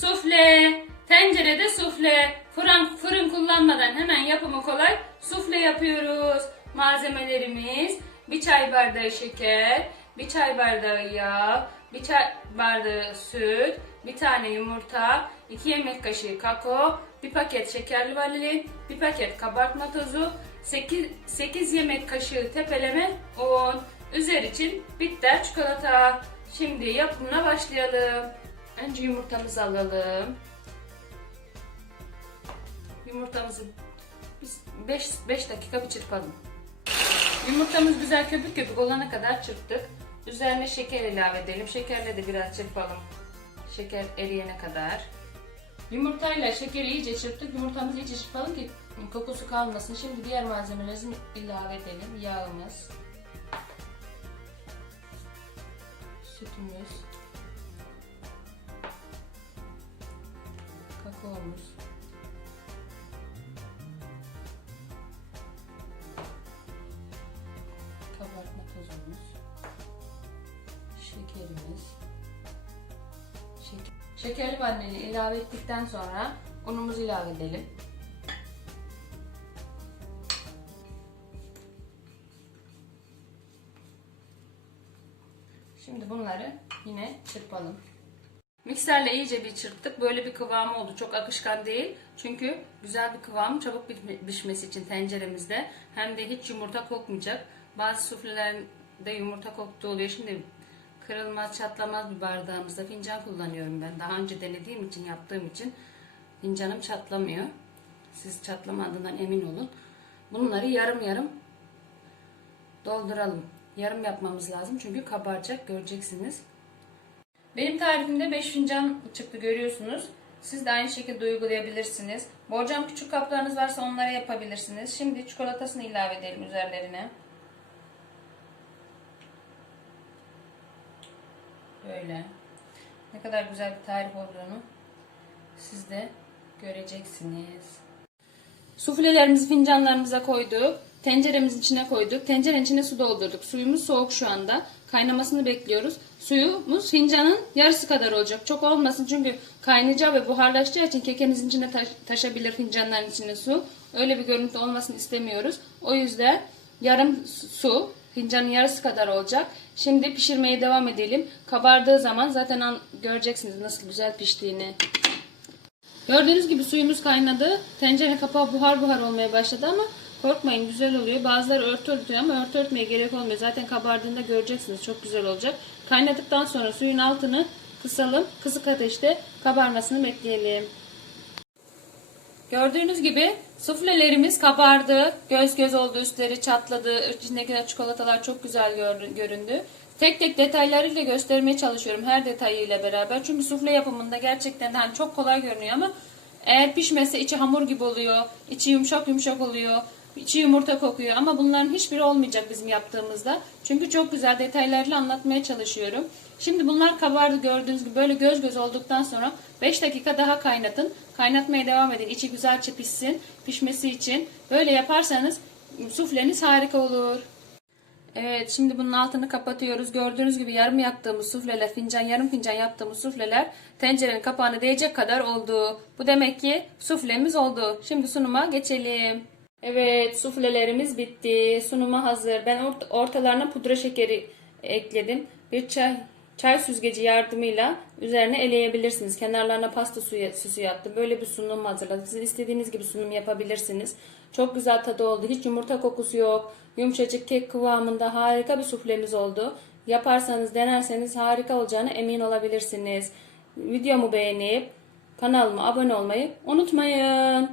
Sufle. Tencerede sufle. Fırın, fırın kullanmadan hemen yapımı kolay. Sufle yapıyoruz. Malzemelerimiz bir çay bardağı şeker, bir çay bardağı yağ, bir çay bardağı süt, bir tane yumurta, 2 yemek kaşığı kakao, bir paket şekerli vanilin, bir paket kabartma tozu, 8, 8 yemek kaşığı tepeleme un, üzeri için bitter çikolata. Şimdi yapımına başlayalım. Önce yumurtamızı alalım. Yumurtamızı 5 5 dakika bir çırpalım. Yumurtamız güzel köpük köpük olana kadar çırptık. Üzerine şeker ilave edelim. Şekerle de biraz çırpalım. Şeker eriyene kadar. Yumurtayla şekeri iyice çırptık. Yumurtamızı iyice çırpalım ki kokusu kalmasın. Şimdi diğer malzemelerimizi ilave edelim. Yağımız. Sütümüz. Kakaomuz. Kabartma tozumuz. Şekerimiz. Şeker. Şekerli vanilini ilave ettikten sonra unumuzu ilave edelim. Şimdi bunları yine çırpalım. Mikserle iyice bir çırptık. Böyle bir kıvamı oldu. Çok akışkan değil. Çünkü güzel bir kıvam çabuk pişmesi için tenceremizde. Hem de hiç yumurta kokmayacak. Bazı suflelerde yumurta koktuğu oluyor. Şimdi kırılmaz, çatlamaz bir bardağımızda fincan kullanıyorum ben. Daha önce denediğim için, yaptığım için fincanım çatlamıyor. Siz çatlamadığından emin olun. Bunları yarım yarım dolduralım. Yarım yapmamız lazım çünkü kabaracak göreceksiniz. Benim tarifimde 5 fincan çıktı görüyorsunuz. Siz de aynı şekilde uygulayabilirsiniz. Borcam küçük kaplarınız varsa onlara yapabilirsiniz. Şimdi çikolatasını ilave edelim üzerlerine. Böyle. Ne kadar güzel bir tarif olduğunu siz de göreceksiniz. Suflelerimizi fincanlarımıza koyduk. Tenceremizin içine koyduk. Tencerenin içine su doldurduk. Suyumuz soğuk şu anda. Kaynamasını bekliyoruz. Suyumuz fincanın yarısı kadar olacak. Çok olmasın çünkü kaynayacağı ve buharlaşacağı için kekenizin içine taş- taşabilir fincanların içine su. Öyle bir görüntü olmasını istemiyoruz. O yüzden yarım su fincanın yarısı kadar olacak. Şimdi pişirmeye devam edelim. Kabardığı zaman zaten göreceksiniz nasıl güzel piştiğini. Gördüğünüz gibi suyumuz kaynadı. Tencere kapağı buhar buhar olmaya başladı ama korkmayın güzel oluyor. Bazıları örtü örtüyor ama örtü örtmeye gerek olmuyor. Zaten kabardığında göreceksiniz çok güzel olacak. Kaynadıktan sonra suyun altını kısalım. Kısık ateşte kabarmasını bekleyelim. Gördüğünüz gibi suflelerimiz kabardı. Göz göz oldu, üstleri çatladı. İçindeki çikolatalar çok güzel gör- göründü. Tek tek detaylarıyla göstermeye çalışıyorum her detayıyla beraber. Çünkü sufle yapımında gerçekten hani çok kolay görünüyor ama eğer pişmezse içi hamur gibi oluyor. içi yumuşak yumuşak oluyor. İçi yumurta kokuyor ama bunların hiçbiri olmayacak bizim yaptığımızda. Çünkü çok güzel detaylarla anlatmaya çalışıyorum. Şimdi bunlar kabardı gördüğünüz gibi böyle göz göz olduktan sonra 5 dakika daha kaynatın. Kaynatmaya devam edin. İçi güzelce pişsin. Pişmesi için. Böyle yaparsanız sufleniz harika olur. Evet şimdi bunun altını kapatıyoruz. Gördüğünüz gibi yarım yaptığımız sufleler, fincan yarım fincan yaptığımız sufleler tencerenin kapağına değecek kadar oldu. Bu demek ki suflemiz oldu. Şimdi sunuma geçelim. Evet suflelerimiz bitti. Sunuma hazır. Ben ort- ortalarına pudra şekeri ekledim. Bir çay çay süzgeci yardımıyla üzerine eleyebilirsiniz. Kenarlarına pasta suyu, süsü yaptım. Böyle bir sunum hazırladım. Siz istediğiniz gibi sunum yapabilirsiniz. Çok güzel tadı oldu. Hiç yumurta kokusu yok. Yumuşacık kek kıvamında harika bir suflemiz oldu. Yaparsanız, denerseniz harika olacağına emin olabilirsiniz. Videomu beğenip kanalıma abone olmayı unutmayın.